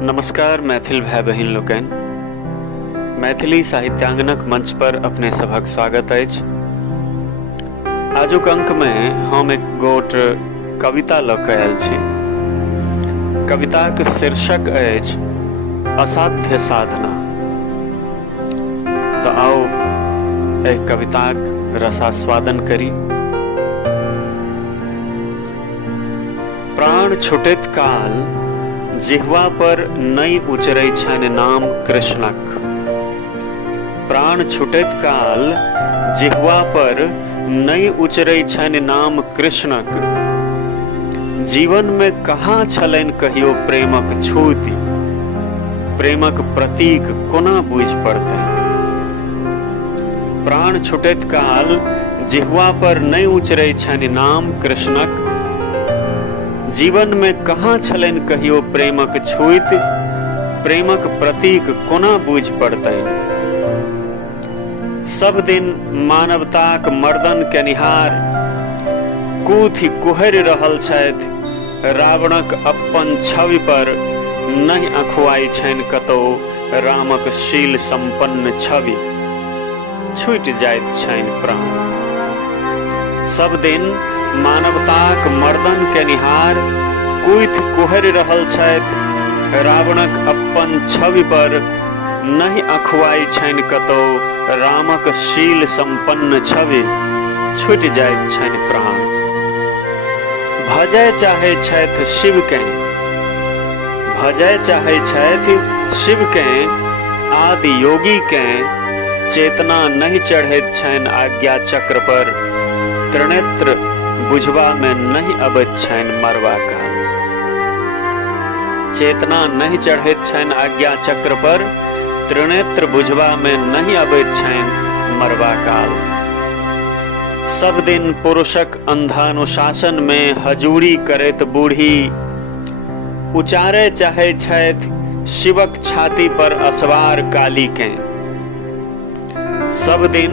नमस्कार मैथिल भाई बहिन लोकनि, मैथिली साहित्यांगनक मंच पर अपने सभक स्वागत अछि। आजुक अंक में हम एक गोट कविता लऽ कऽ आयल छी। कविताक शीर्षक अछि असाध्य साधना। तऽ आओ एहि कविताक रसास्वादन करी। प्राण छुटैत काल जिह्वा पर नहि उचरै छनि नाम कृष्णक। प्राण छुटैत काल जिह्वा पर नहि उचरै छनि नाम कृष्णक। जीवन में कहाँ छलनि कहियो प्रेमक छूति, प्रेमक प्रतीक कोना बुझि पड़तनि। प्राण छुटैत काल जिह्वा पर नहि उचरै छनि नाम कृष्णक। जीवन में कहाँ छलनि कहियो प्रेमक छूति, प्रेमक प्रतीक कोना बुझि पड़तनि। सब दिन मानवताक मर्दन केनिहार कूथि कुहरि रहल छथि। रावणक अपन छवि पर नहि अखुआई छनि कतौ रामक शील संपन्न छवि, छूटि जाइत छनि प्राण। सब दिन मानवताक मर्दन केनिहार कूथि कुहरि रहल छथि। रावणक अपन छवि पर नहि अखुआई छनि कतौ रामक शील संपन्न छवि, छूटि जाइत छनि प्राण। भजय चाहै छथि शिवकेँ, भजय चाहै छथि शिवकेँ, आदि योगीकेँ। चेतना नहि चढ़ैत छनि आज्ञा चक्र पर, त्रिनेत्र बुझबा में नहीं अबैत छनि मरवा काल। चेतना नहीं चढ़ैत छनि आज्ञा चक्र पर, त्रिनेत्र बुझबा में नहीं अबैत छनि मरवा काल। सब दिन पुरुषक अंधानुशासन में हजूरी करैत बूढ़ी, उचारै चाहै छथि शिवक छाती पर असवार कालीकेँ। सब दिन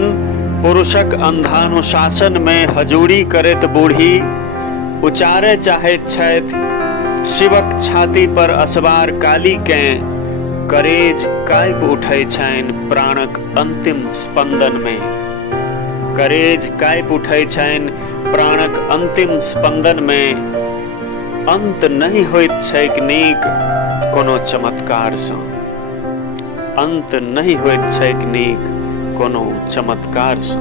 पुरुषक अंधानुशासन में हजूरी करैत बूढ़ी, उचारै चाहैत छथि शिवक छाती पर असवार कालीकेँ। करेज काँपि उठै छनि प्राणक अंतिम स्पंदन में, करेज काँपि उठै छनि प्राणक अंतिम स्पंदन में। अंत नहीं होइत छैक नीक कोनो चमत्कार सँ, अंत नहीं होइत छैक नीक कोनो चमत्कार सँ।